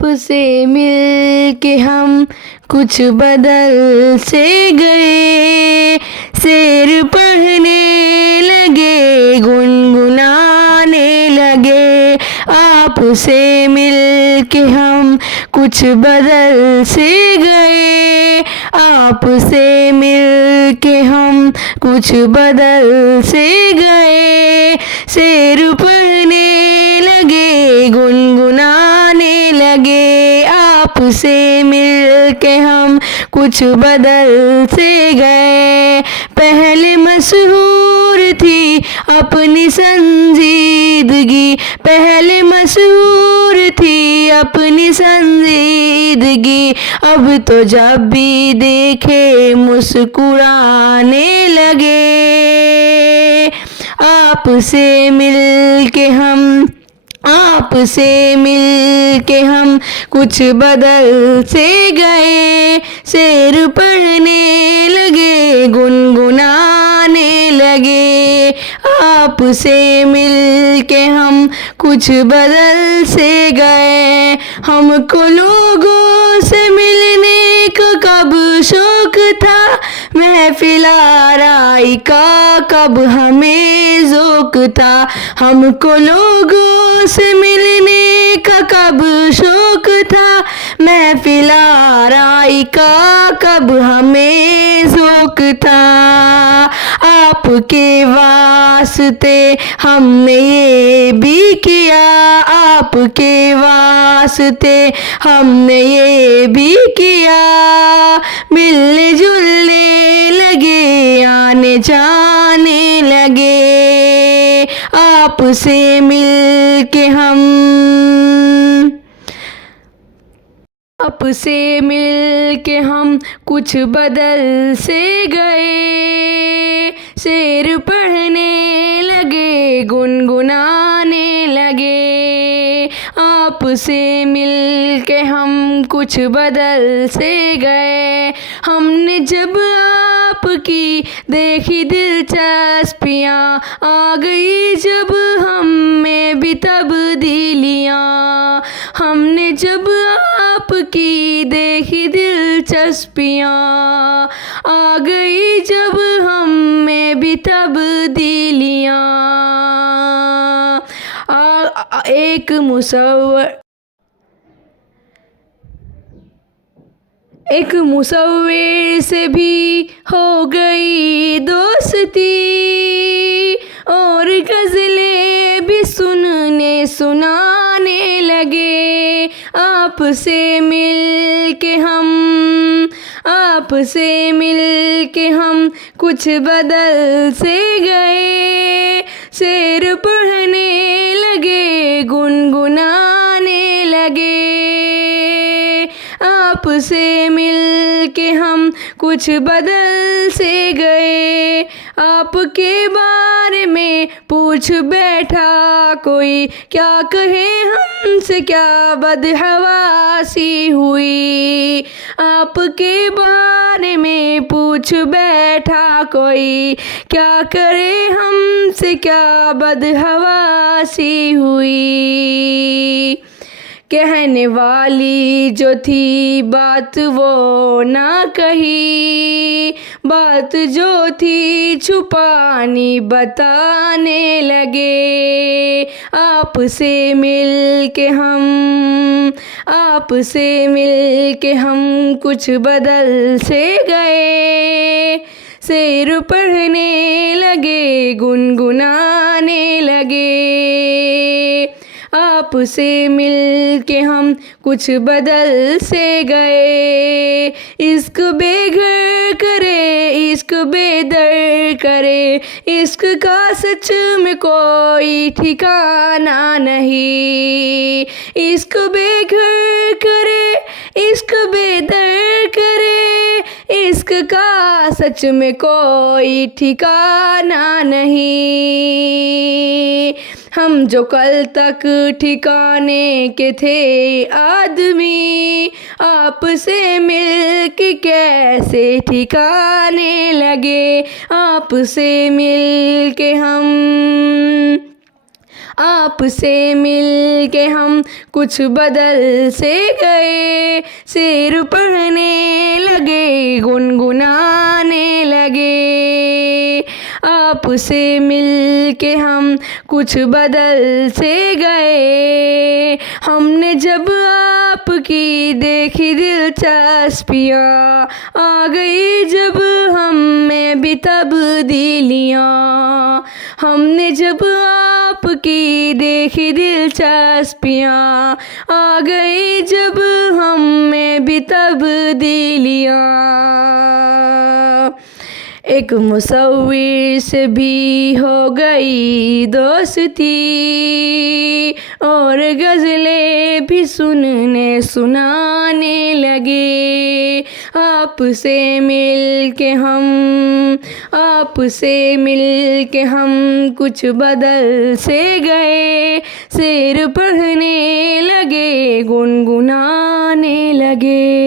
आपसे मिल के हम कुछ बदल से गए, शेर पढ़ने लगे, गुनगुनाने लगे। आपसे मिल के हम कुछ बदल से गए, आपसे मिल के हम कुछ बदल से गए, शेर पढ़ने लगे, गुनगुनाने लगे। आपसे मिल के हम कुछ बदल से गए। पहले मशहूर थी अपनी संजीदगी, पहले मशहूर थी अपनी संजीदगी, अब तो जब भी देखे मुस्कुराने लगे। आपसे मिल के हम, आपसे मिल के हम कुछ बदल से गए, शेर पढ़ने लगे, गुनगुनाने लगे। आपसे मिल के हम कुछ बदल से गए। हमको लोगों से मिलने का कब शौक था, महफिल आराई का कब हमें ज़ौक़ था। हमको लोगों से मिलने का कब शौक था, महफिल आराई का कब हमें ज़ौक़ था। आपके वास्ते हमने ये भी किया, आपके वास्ते हमने ये भी किया, मिलने जुलने लगे, आने जाने लगे। आपसे मिल के हम, आपसे मिल के हम कुछ बदल से गए, शेर पढ़ने लगे, गुनगुनाने लगे। आपसे मिल के हम कुछ बदल से गए। हमने जब आपकी देखी दिलचस्पियाँ, आ गई जब हम में भी तब्दीलियाँ। हमने जब आपकी देखी दिलचस्पियाँ, आ गई जब हम में भी तब्दीलियाँ। एक मुसव्विर से भी हो गई दोस्ती, और गज़लें भी सुनाने लगे। आपसे मिल के हम, आपसे मिल के हम कुछ बदल से गए, शेर पढ़ने लगे, गुनगुनाने लगे। आपसे मिल के हम कुछ बदल से गए। आपके बारे में पूछ बैठा कोई, क्या कहे हमसे क्या बदहवासी हुई। आपके बारे में पूछ बैठा कोई, क्या करे हमसे क्या बदहवासी हुई। कहने वाली जो थी बात वो ना कही, बात जो थी छुपानी बताने लगे। आपसे मिल के हम, आपसे मिल के हम कुछ बदल से गए, शेर पढ़ने लगे, गुनगुनाने लगे। आपसे मिल के हम कुछ बदल से गए। इश्क बेघर करे, इश्क बेदर करे, इश्क का सच में कोई ठिकाना नहीं। इश्क बेघर करे, इश्क बेदर करे, इश्क का सच में कोई ठिकाना नहीं। हम जो कल तक ठिकाने के थे आदमी, आपसे मिल के कैसे ठिकाने लगे। आपसे मिल के हम, आपसे मिल के हम कुछ बदल से गए, शेर पढ़ने लगे, गुनगुनाने लगे। आपसे मिल के हम कुछ बदल से गए, हमने जब आपकी देखी दिलचस्पियाँ, आ गई जब हम में भी तब्दीलियाँ। हमने जब आपकी देखी दिलचस्पियाँ, आ गई जब हम में भी तब्दीलियाँ। एक मुसव्विर से भी हो गई दोस्ती, और गज़लें भी सुनाने लगे। आपसे मिल के हम कुछ बदल से गए, शेर पढ़ने लगे, गुनगुनाने लगे।